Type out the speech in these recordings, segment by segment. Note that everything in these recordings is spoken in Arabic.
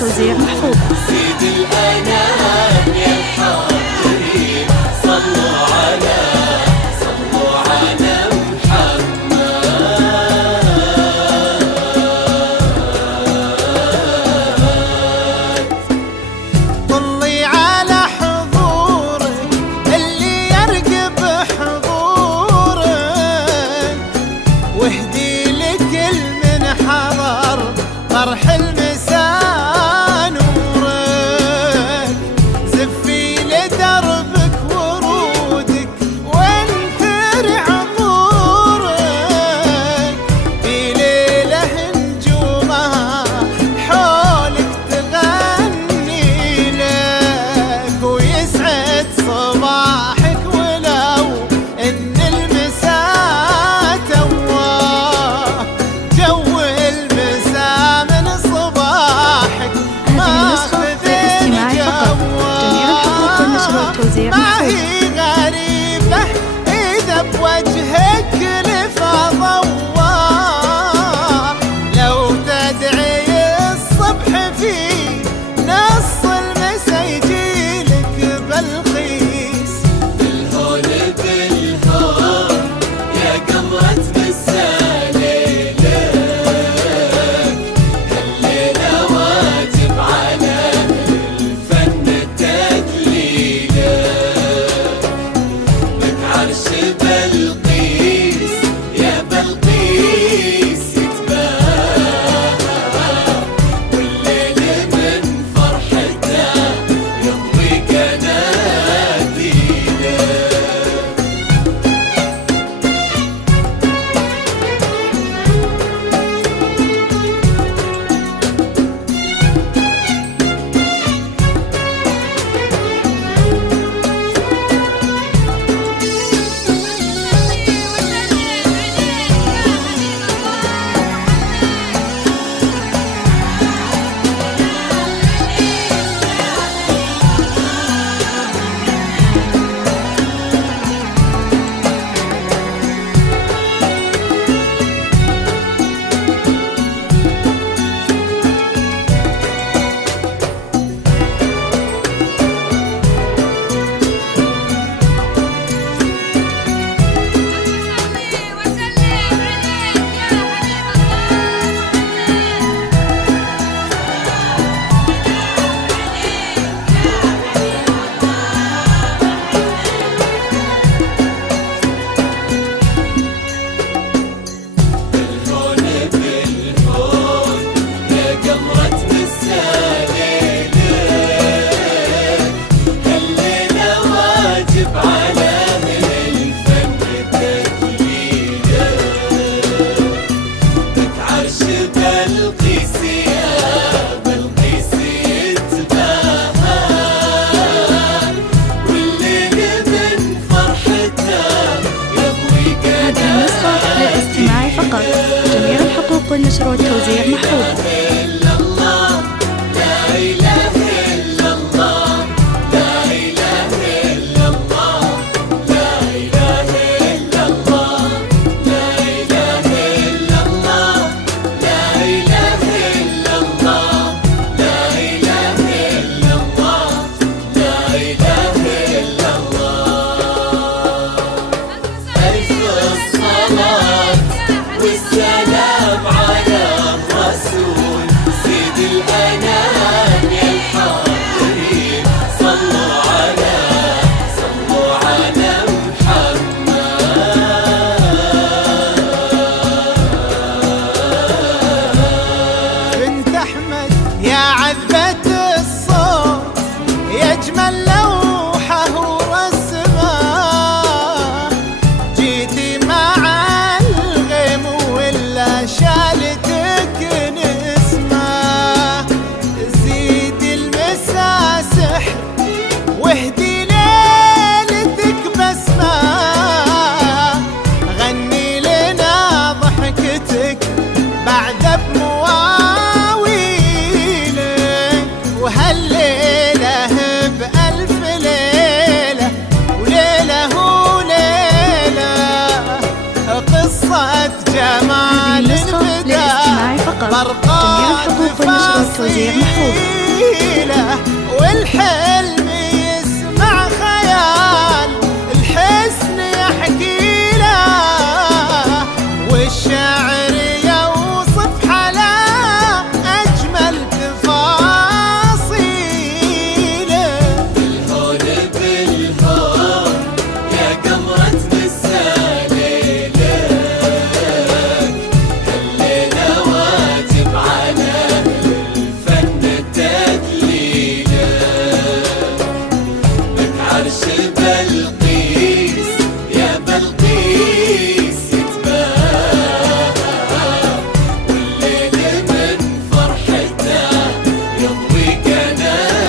والتوزيع محفوظ. سيد الأنام يا الحاضرين صلوا على محمد. طلي على حضورك اللي يرقب حضورك، واهدي لكل من حضر طرح المساء نورك، زفي لدربك ورودك وانثر عطورك، في ليلة نجومها حولك تغني لك، ويسعد صباحك ولو ان المساء تواه، جو المساء من صباحك هذه النسخة للاستماع فقط. جميع الحقوق والنشر والتوزيع ما محفوظ. هي غريبة إذا بوجهك لفى ضواه، لو تدعي الصبح في نص المسا يجيلك بلخيس. بالهون بالهون يا قمرة مسا ليلك، هالليلة واجب على الفن تدليلك، لك عرش بلقيس يا بلقيس يتباهى، والليل من فرحته يضوي قناديله. بالهون بالهون يا قمرة مسا ليلك، هالليلة واجب على أهل الفن تدليلك، لك عرش بلقيس يا بلقيس يتباهى، والليل من فرحته يضوي هذه النسخة للاستماع فقط. جميع الحقوق والنشر والتوزيع محفوظ. إلا الله لا إله إلا الله، لا إله إلا الله، لا إله إلا الله، لا إله إلا الله، لا إله إلا الله، لا إله إلا الله، لا إله إلا الله. ألف الصلاة والسلام على الرسول سيد الأنام يا الحاضرين صلوا على محمد. بنت أحمد يا عذبة الصوت، يا أجمل لوحة ورسمة، جيتي مع الغيم ولا شالتك نسمة، زيدي المسا سحر واهدي ليلتك بسمة، غني لنا ضحكتك بعد بمواويلك، وهالليلة بألف ليلة وليلة وليلة، قصة جمال هذه النسخة للاستماع فقط. جميع الحقوق والنشر والتوزيع محفوظ. والحلم يسمع خيال الحسن يحكي له، والشعر يوصف حلا أجمل تفاصيله. بالهون بالهون يا قمرة مساليلك، الليلة واجب على الفن تدليلك. لك عرش بلقيس يا بلقيس يتباهى، والليل من فرحته يضوي قناديله.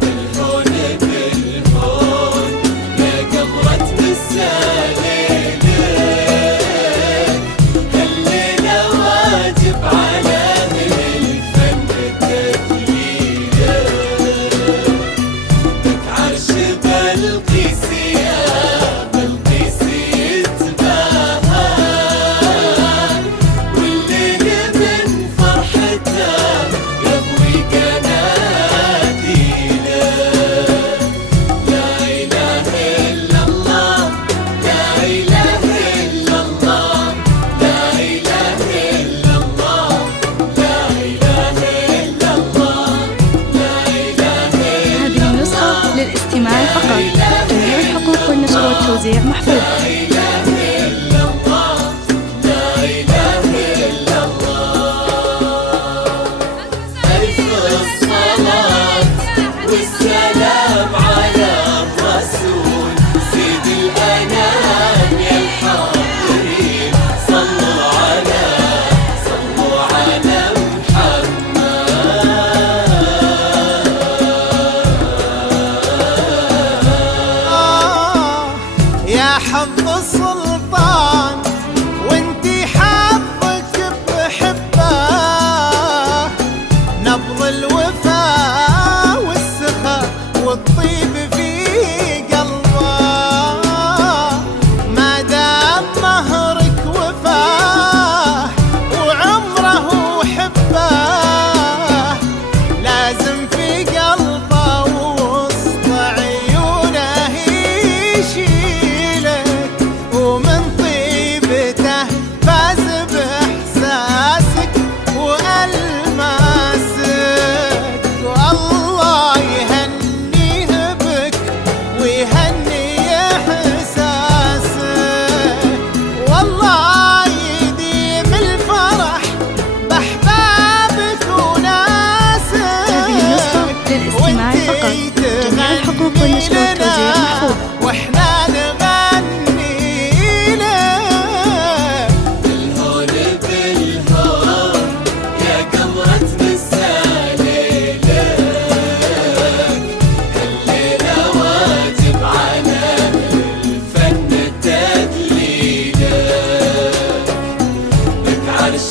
بالهون بالهون يا قمرة مساليلك، الليلة واجب على أهل الفن تدليلك. لك عرش بلقيس يا بلقيس يتباهى، والليل من فرحته يضوي قناديله. لا إله إلا الله، لا إله إلا الله، لا إله إلا الله، لا إله إلا الله، لا إله إلا هذه النسخة للاستماع فقط. جميع الحقوق والنشر والتوزيع محفوظ. لا إله إلا الله، لا إله إلا الله. ألف الصلاة والسلام على الرسول سيد الأنام يا الحاضرين، صلوا على محمد. يا حظ السلطان وانتي حظك بحبه، نبض الوفا والسخاء والطيب في قلبه. ما دام مهرك وفاه وعمره حبه، لازم في قلبه وسط عيونه يشيلك، ومن طيبته فاز باحساسك والماسك. والله يهنيه بك ويهني احساسك، والله يديم الفرح باحبابك وناسك. هذه النسخة للاستماع فقط. جميع الحقوق والنشر والتوزيع محفوظ. واحنا نغني لك. بالهون بالهون يا قمرة مساليلك، الليلة واجب على الفن تدليلك. لك عرش